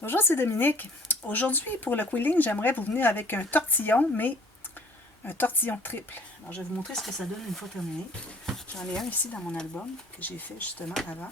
Bonjour, c'est Dominique. Aujourd'hui, pour le quilling, j'aimerais vous venir avec un tortillon, mais un tortillon triple. Alors, je vais vous montrer ce que ça donne une fois terminé. J'en ai un ici dans mon album que j'ai fait justement avant.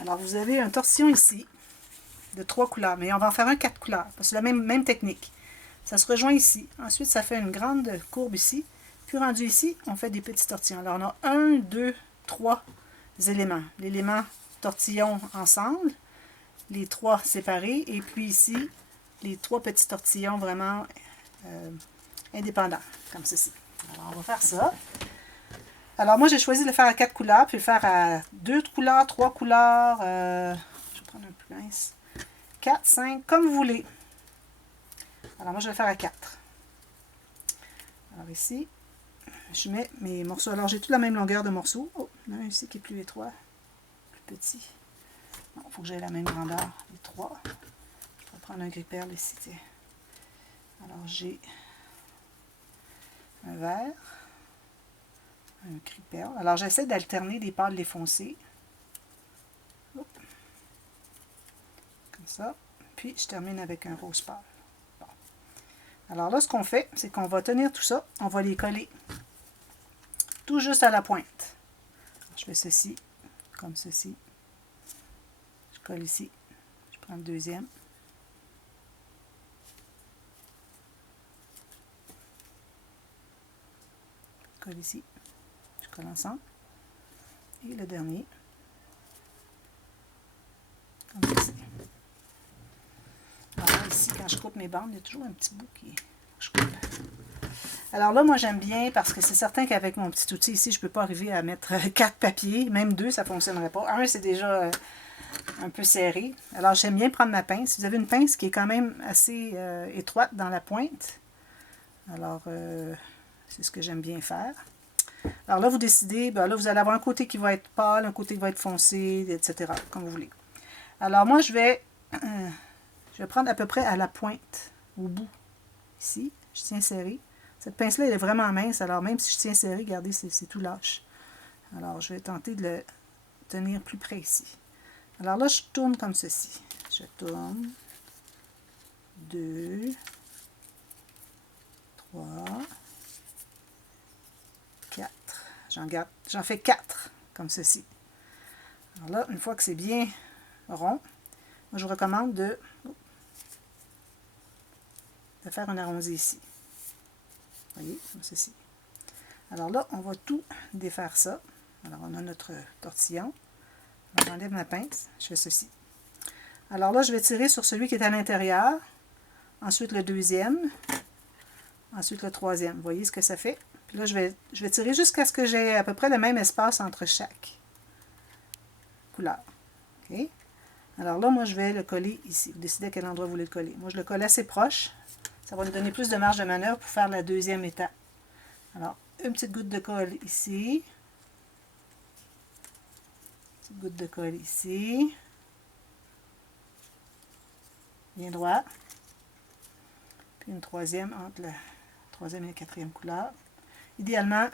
Alors, vous avez un tortillon ici de 3 couleurs, mais on va en faire un 4 couleurs, parce que c'est la même technique. Ça se rejoint ici. Ensuite, ça fait une grande courbe ici. Puis, rendu ici, on fait des petits tortillons. Alors, on a 1, 2, 3 éléments. L'élément tortillon ensemble, les 3 séparés, et puis ici, les 3 petits tortillons vraiment indépendants, comme ceci. Alors, on va faire ça. Alors, moi, j'ai choisi de le faire à 4 couleurs, puis le faire à 2 couleurs, 3 couleurs, je vais prendre un plus mince, 4, 5, comme vous voulez. Alors, moi, je vais le faire à 4. Alors, ici, je mets mes morceaux. Alors, j'ai toute la même longueur de morceaux. Oh, il y en a un ici qui est plus étroit, plus petit. Il faut que j'aie la même grandeur, les 3. Je vais prendre un gris-perle ici. Tiens. Alors, j'ai un vert, un gris-perle. Alors, j'essaie d'alterner des pâles, les foncés. Hop. Comme ça. Puis, je termine avec un rose pâle. Bon. Alors là, ce qu'on fait, c'est qu'on va tenir tout ça. On va les coller tout juste à la pointe. Alors, je fais ceci, comme ceci. Je colle ici. Je prends le deuxième. Je colle ici. Je colle ensemble. Et le dernier. Comme ceci. Alors ici, quand je coupe mes bandes, il y a toujours un petit bout qui je coupe. Alors là, moi, j'aime bien parce que c'est certain qu'avec mon petit outil ici, je ne peux pas arriver à mettre 4 papiers. Même 2, ça ne fonctionnerait pas. Un, c'est déjà un peu serré. Alors, j'aime bien prendre ma pince. Vous avez une pince qui est quand même assez étroite dans la pointe. Alors, c'est ce que j'aime bien faire. Alors là, vous décidez, ben là, vous allez avoir un côté qui va être pâle, un côté qui va être foncé, etc., comme vous voulez. Alors, moi, je vais prendre à peu près à la pointe, au bout, ici. Je tiens serré. Cette pince-là, elle est vraiment mince, alors même si je tiens serré, regardez, c'est tout lâche. Alors, je vais tenter de le tenir plus près ici. Alors là, je tourne comme ceci. Je tourne. 2, 3, 4. J'en fais 4, comme ceci. Alors là, une fois que c'est bien rond, moi, je vous recommande de faire un arrondi ici. Vous voyez, comme ceci. Alors là, on va tout défaire ça. Alors, on a notre tortillon. J'enlève ma pince, je fais ceci. Alors là, je vais tirer sur celui qui est à l'intérieur. Ensuite, le deuxième. Ensuite, le troisième. Vous voyez ce que ça fait? Puis là, je vais tirer jusqu'à ce que j'ai à peu près le même espace entre chaque couleur. OK? Alors là, moi, je vais le coller ici. Vous décidez à quel endroit vous voulez le coller. Moi, je le colle assez proche. Ça va nous donner plus de marge de manœuvre pour faire la deuxième étape. Alors, une petite goutte de colle ici. Une petite goutte de colle ici. Bien droit. Puis une troisième entre la troisième et la quatrième couleur. Idéalement,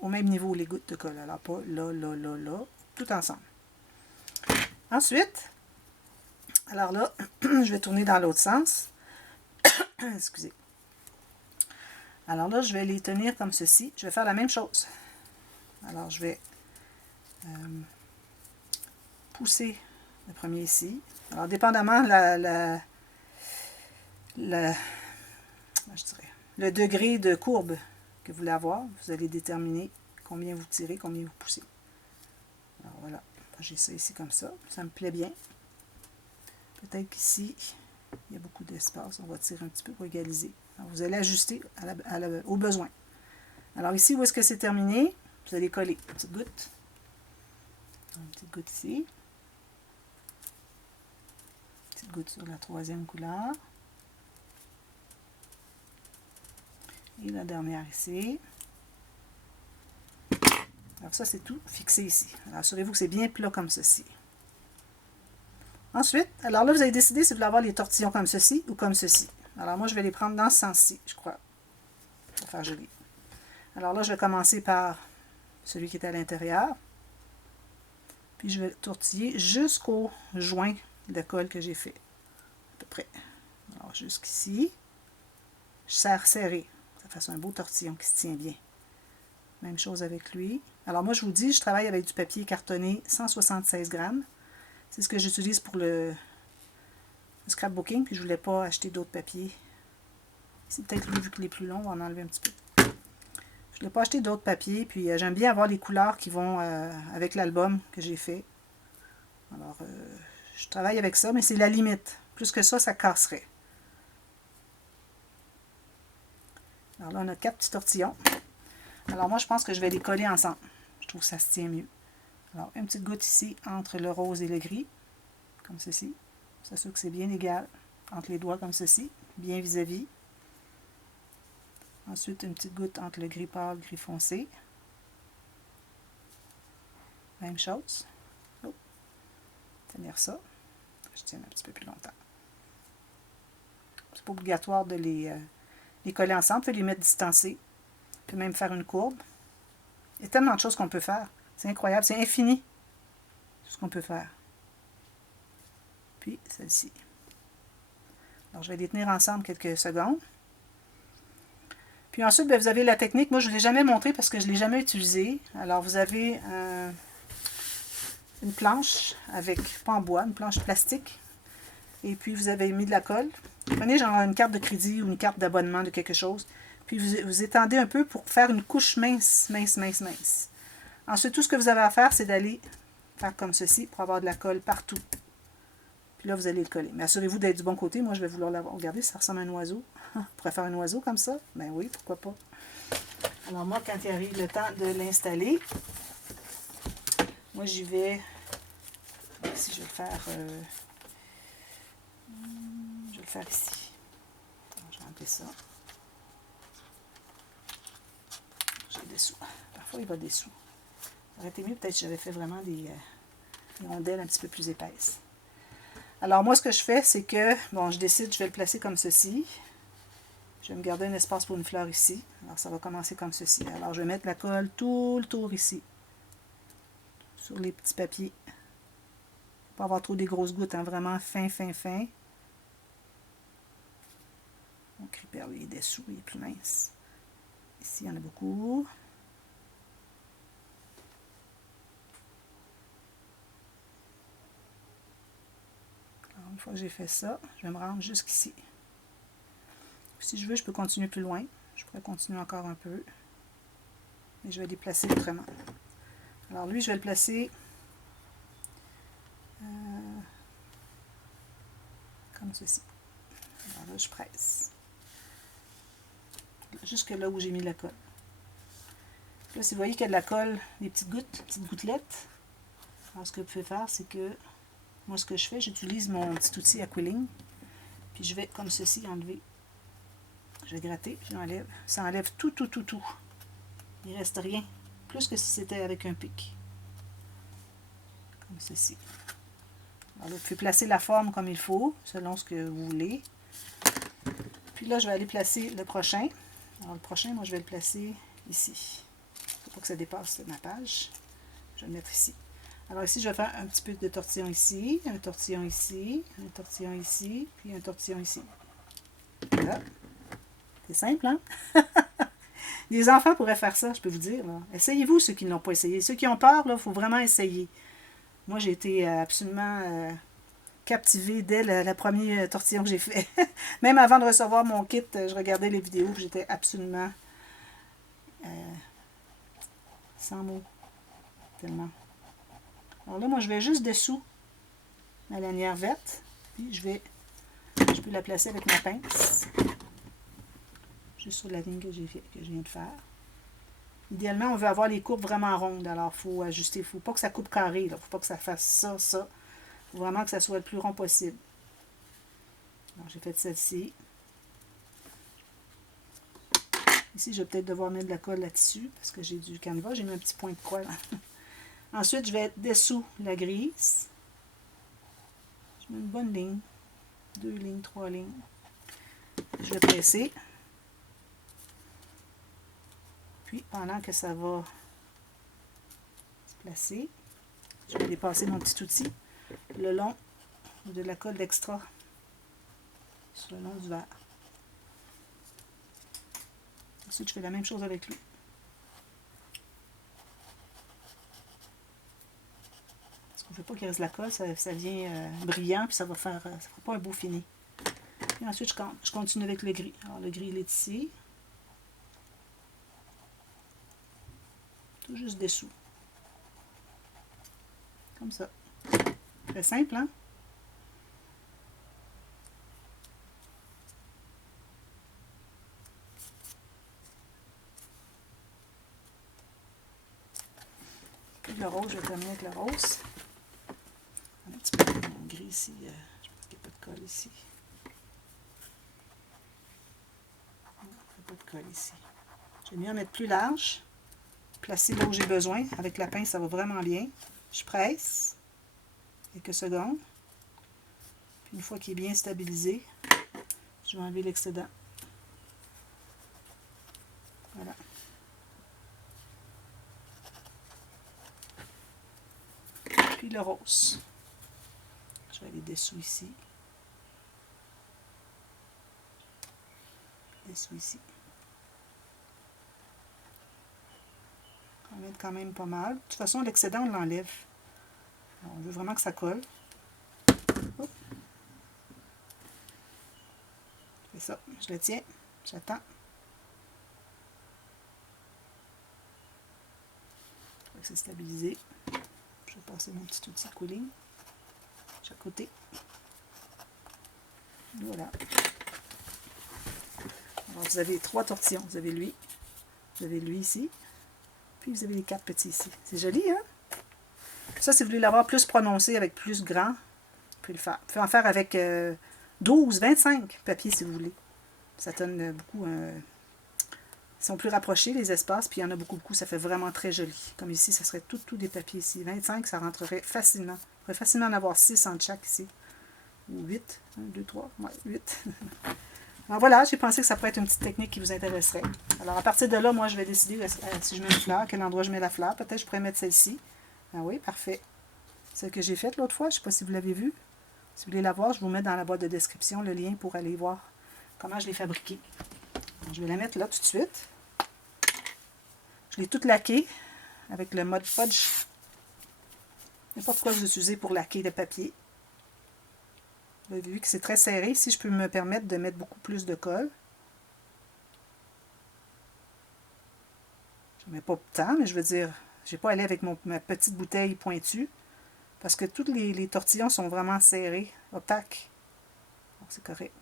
au même niveau les gouttes de colle. Alors, pas là, là, là, là. Tout ensemble. Ensuite, alors là, je vais tourner dans l'autre sens. Excusez. Alors là, je vais les tenir comme ceci. Je vais faire la même chose. Alors, je vais pousser le premier ici. Alors, dépendamment je dirais, le degré de courbe que vous voulez avoir, vous allez déterminer combien vous tirez, combien vous poussez. Alors voilà, j'ai ça ici comme ça. Ça me plaît bien. Peut-être qu'ici, il y a beaucoup d'espace. On va tirer un petit peu pour égaliser. Alors, vous allez ajuster au besoin. Alors ici, où est-ce que c'est terminé? Vous allez coller une petite goutte. Une petite goutte ici. Une petite goutte sur la troisième couleur. Et la dernière ici. Alors ça, c'est tout fixé ici. Alors assurez-vous que c'est bien plat comme ceci. Ensuite, alors là, vous avez décidé si vous voulez avoir les tortillons comme ceci ou comme ceci. Alors moi, je vais les prendre dans ce sens-ci, je crois. Ça va faire joli. Alors là, je vais commencer par celui qui est à l'intérieur. Puis je vais tortiller jusqu'au joint de colle que j'ai fait. À peu près. Alors jusqu'ici. Je serre serré. Ça fasse un beau tortillon qui se tient bien. Même chose avec lui. Alors moi je vous dis, je travaille avec du papier cartonné 176 grammes. C'est ce que j'utilise pour le scrapbooking. Puis je ne voulais pas acheter d'autres papiers. C'est peut-être lui, vu qu'il est plus long, on va en enlever un petit peu. Je n'ai pas acheté d'autres papiers, puis j'aime bien avoir les couleurs qui vont avec l'album que j'ai fait. Alors, je travaille avec ça, mais c'est la limite. Plus que ça casserait. Alors là, on a 4 petits tortillons. Alors moi, je pense que je vais les coller ensemble. Je trouve que ça se tient mieux. Alors, une petite goutte ici entre le rose et le gris, comme ceci. C'est sûr que c'est bien égal entre les doigts comme ceci, bien vis-à-vis. Ensuite, une petite goutte entre le gris pâle et le gris foncé. Même chose. Oh. Tenir ça. Je tiens un petit peu plus longtemps. C'est pas obligatoire de les coller ensemble. On peut les mettre distancés. On peut même faire une courbe. Il y a tellement de choses qu'on peut faire. C'est incroyable. C'est infini. Tout ce qu'on peut faire. Puis, celle-ci. Alors, je vais les tenir ensemble quelques secondes. Puis ensuite, vous avez la technique. Moi, je ne l'ai jamais montré parce que je ne l'ai jamais utilisée. Alors, vous avez une planche avec, pas en bois, une planche plastique. Et puis, vous avez mis de la colle. Prenez genre une carte de crédit ou une carte d'abonnement de quelque chose. Puis, vous étendez un peu pour faire une couche mince, mince, mince, mince. Ensuite, tout ce que vous avez à faire, c'est d'aller faire comme ceci pour avoir de la colle partout. Puis là, vous allez le coller. Mais assurez-vous d'être du bon côté. Moi, je vais vouloir l'avoir. Regardez, ça ressemble à un oiseau. On pourrait faire un oiseau comme ça. Ben oui, pourquoi pas. Alors moi, quand il arrive le temps de l'installer, moi, j'y vais. Ici, je vais le faire. Je vais le faire ici. Alors, je vais enlever ça. J'ai des sous. Parfois, il va des sous. Ça aurait été mieux, peut-être, si j'avais fait vraiment des rondelles un petit peu plus épaisses. Alors moi, ce que je fais, c'est que, bon, je décide, je vais le placer comme ceci. Je vais me garder un espace pour une fleur ici. Alors ça va commencer comme ceci. Alors je vais mettre la colle tout le tour ici. Sur les petits papiers. Pas avoir trop des grosses gouttes, hein, vraiment fin, fin, fin. Mon creeper, lui, il est dessous, il est plus mince. Ici, il y en a beaucoup. Alors, une fois que j'ai fait ça, je vais me rendre jusqu'ici. Si je veux, je peux continuer plus loin. Je pourrais continuer encore un peu. Mais je vais les placer autrement. Alors lui, je vais le placer comme ceci. Alors là, je presse. Jusque là où j'ai mis la colle. Là, si vous voyez qu'il y a de la colle, des petites gouttes, petites gouttelettes, alors ce que vous pouvez faire, c'est que moi, ce que je fais, j'utilise mon petit outil à quilling. Puis je vais, comme ceci, enlever. Je vais gratter, puis j'enlève. Ça enlève tout, tout, tout, tout. Il ne reste rien. Plus que si c'était avec un pic. Comme ceci. Alors là, vous pouvez placer la forme comme il faut, selon ce que vous voulez. Puis là, je vais aller placer le prochain. Alors le prochain, moi, je vais le placer ici. Il ne faut pas que ça dépasse ma page. Je vais le mettre ici. Alors ici, je vais faire un petit peu de tortillon ici, un tortillon ici, un tortillon ici, puis un tortillon ici. Voilà. C'est simple, hein? Les enfants pourraient faire ça, je peux vous dire. Essayez-vous, ceux qui ne l'ont pas essayé. Ceux qui ont peur, il faut vraiment essayer. Moi, j'ai été absolument captivée dès le premier tortillon que j'ai fait. Même avant de recevoir mon kit, je regardais les vidéos, j'étais absolument sans mots. Tellement. Alors là, moi, je vais juste dessous ma lanière verte. Puis je peux la placer avec ma pince. Juste sur la ligne que je viens de faire. Idéalement, on veut avoir les courbes vraiment rondes. Alors, il faut ajuster. Il ne faut pas que ça coupe carré. Il ne faut pas que ça fasse ça, ça. Il faut vraiment que ça soit le plus rond possible. Alors, j'ai fait celle-ci. Ici, je vais peut-être devoir mettre de la colle là-dessus parce que j'ai du canevas. J'ai mis un petit point de croix là. Ensuite, je vais être dessous la grise. Je mets une bonne ligne. 2 lignes, 3 lignes. Je vais presser. Puis, pendant que ça va se placer, Je vais dépasser mon petit outil le long de la colle d'extra sur le long du verre. Ensuite, je fais la même chose avec lui. Parce qu'on ne veut pas qu'il reste de la colle, ça vient brillant, puis ça va fera pas un beau fini. Et ensuite, je continue avec le gris. Alors, le gris, il est ici. Tout juste dessous. Comme ça. Très simple, hein? Puis le rose, je vais terminer avec le rose. Un petit peu de mon gris ici. Je pense qu'il n'y a pas de colle ici. Non, il n'y a pas de colle ici. J'ai mieux en mettre plus large. Placer là où j'ai besoin. Avec la pince, ça va vraiment bien. Je presse. Quelques secondes. Puis une fois qu'il est bien stabilisé, je vais enlever l'excédent. Voilà. Puis le rose. Je vais aller dessous ici. Dessous ici. On va mettre quand même pas mal. De toute façon, l'excédent, on l'enlève. On veut vraiment que ça colle. Hop. Je fais ça. Je le tiens. J'attends. C'est stabilisé. Je vais passer mon petit outil de cooling. Chaque côté. Voilà. Alors, vous avez 3 tortillons. Vous avez lui. Vous avez lui ici. Puis vous avez les 4 petits ici. C'est joli, hein? Ça, si vous voulez l'avoir plus prononcé, avec plus grand, vous pouvez le faire. Vous pouvez en faire avec 12, 25 papiers si vous voulez. Ça donne beaucoup. Ils sont plus rapprochés, les espaces, puis il y en a beaucoup. Ça fait vraiment très joli. Comme ici, ça serait tout des papiers ici. 25, ça rentrerait facilement. Vous pourrez facilement en avoir 6 entre chaque ici. Ou 8. 1, 2, 3. Ouais, 8. Alors voilà, j'ai pensé que ça pourrait être une petite technique qui vous intéresserait. Alors à partir de là, moi, je vais décider si je mets une fleur, à quel endroit je mets la fleur. Peut-être que je pourrais mettre celle-ci. Ah oui, parfait. Celle que j'ai faite l'autre fois, je ne sais pas si vous l'avez vue. Si vous voulez la voir, je vous mets dans la boîte de description le lien pour aller voir comment je l'ai fabriquée. Donc, je vais la mettre là tout de suite. Je l'ai toute laquée avec le Mod Podge. N'importe quoi vous utilisez pour laquer le papier. Vous avez vu que c'est très serré. Ici, je peux me permettre de mettre beaucoup plus de colle. Je ne mets pas tant, mais je veux dire, je n'ai pas allé avec ma petite bouteille pointue. Parce que tous les tortillons sont vraiment serrés, opaques. C'est correct.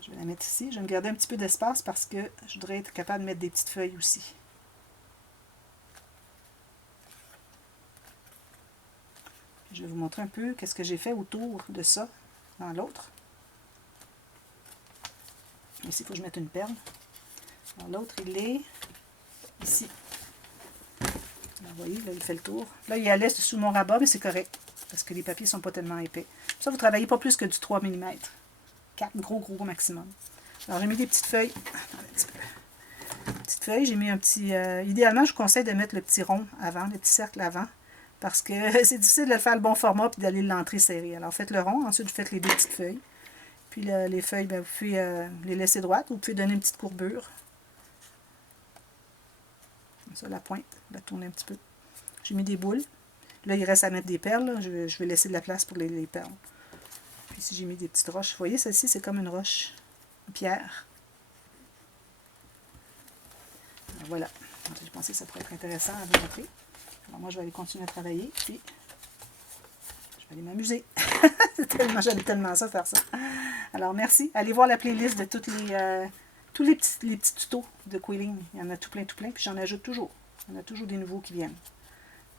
Je vais la mettre ici. Je vais me garder un petit peu d'espace parce que je voudrais être capable de mettre des petites feuilles aussi. Je vais vous montrer un peu qu'est-ce que j'ai fait autour de ça dans l'autre. Ici, il faut que je mette une perle. L'autre, il est ici. Vous voyez, là, il fait le tour. Là, il allait sous mon rabat, mais c'est correct. Parce que les papiers ne sont pas tellement épais. Ça, vous ne travaillez pas plus que du 3 mm. 4 gros maximum. Alors, j'ai mis des petites feuilles. Attendez un petit peu. Petites feuilles, j'ai mis un petit... idéalement, je vous conseille de mettre le petit rond avant, le petit cercle avant. Parce que c'est difficile de le faire le bon format et d'aller l'entrer serré. Alors, faites le rond. Ensuite, vous faites les deux petites feuilles. Puis les feuilles, bien, vous pouvez les laisser droites. Vous pouvez donner une petite courbure. Comme ça, la pointe. La tourner un petit peu. J'ai mis des boules. Là, il reste à mettre des perles. Là. Je vais laisser de la place pour les perles. Puis ici, j'ai mis des petites roches. Vous voyez, celle-ci, c'est comme une roche. Une pierre. Alors, voilà. J'ai pensé que ça pourrait être intéressant à vous montrer. Alors, moi, je vais aller continuer à travailler. Puis, je vais aller m'amuser. J'aime tellement ça, faire ça. Alors, merci. Allez voir la playlist de tous les petits tutos de quilling. Il y en a tout plein. Puis, j'en ajoute toujours. Il y en a toujours des nouveaux qui viennent.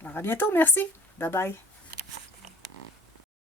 Alors, à bientôt. Merci. Bye bye.